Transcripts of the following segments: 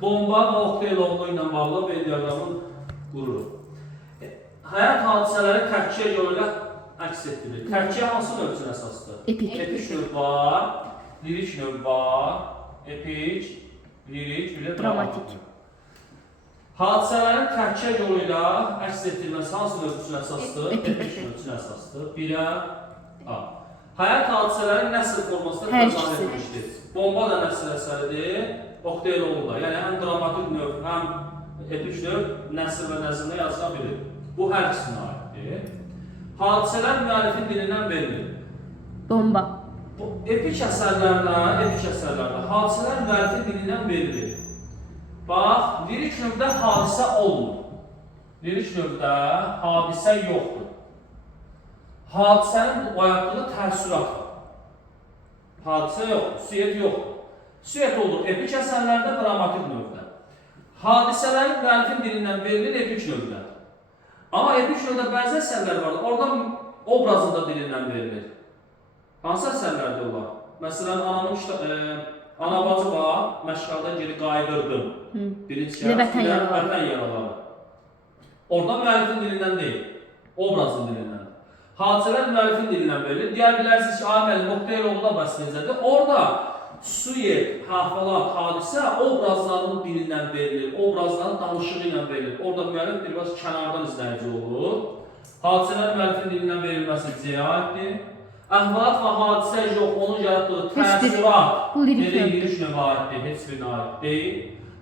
Bomba və okteyl olma ilə bağlı B diaqramını qururuq. Həyat hadisələri tərkiyə görə ilə əks etdirir. Tərkiyə hansı növ üçün əsasdır? Epik. Epik növ var, lirik növ var, epik, lirik, bir də dramatik. Hadisələrin tərkiyə yolu ilə əks etdirilməsi hansı növ üçün əsasdır? Epik növ üçün əsasdır. Birə A. Həyat hadisələri nəsr formasında təzahür edilmişdir. Bomba da nəsr əsəridir, okteyl olur da. Yəni həm dramatik növ, həm epik növ nəsr və nəzmdə yazıla bilir. Bu hər ikisinə aiddir. Hadisələr müəllifin dilindən verilir. Bomba. Bu epik əsərlərdə hadisələr müəllifin dilindən verilir. Bax, lirik növdə hadisə olmur. Lirik növdə hadisə yoxdur. Hadisənin oyatdığı təəssürat var. Hadisə yoxdur, süjet yoxdur. Süjet olur epik əsərlərdə, dramatik növdə. Hadisələrin müəllifin dilindən verilir epik növdə. Amma epik növdə bəzi əsərlər var, oradan obrazında dilindən verilir. Hansı əsərlərdə olar? Məsələn, Anabacı var, məşğaldan geri qayıdırdım. Birinci şəhər, vətən yaraları. Oradan müəllifin dilindən deyil, obrazın dilindən. Hadisələr müəllifin dilindən verilir. Deyər bilərsiniz ki, müəllim okteyl olma bəsləyəcəkdir. Orada süjet, hafılat, hadisə obrazların dilindən verilir, obrazların danışığı ilə verilir. Orada müəllif biraz kənardan izləyici olur. Hadisələr müəllifin dilindən verilməsi C-aiddir. Əhvalat və hadisə yox, onun yaratdığı təəssürat lirik növə aiddir, heç birinə aid deyil.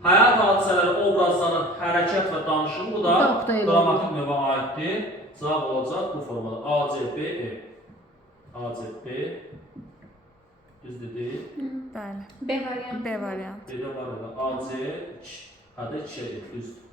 Həyat hadisələri, obrazların hərəkət və danışığı bu da dramatik növə aiddir. Cavab olacaq bu formada. A, C, B, E. A, C, B. Düzdür deyil? Bəli. B variant. B variant. B-də var elə. A, C, Ç. Hədə 2 düzdür.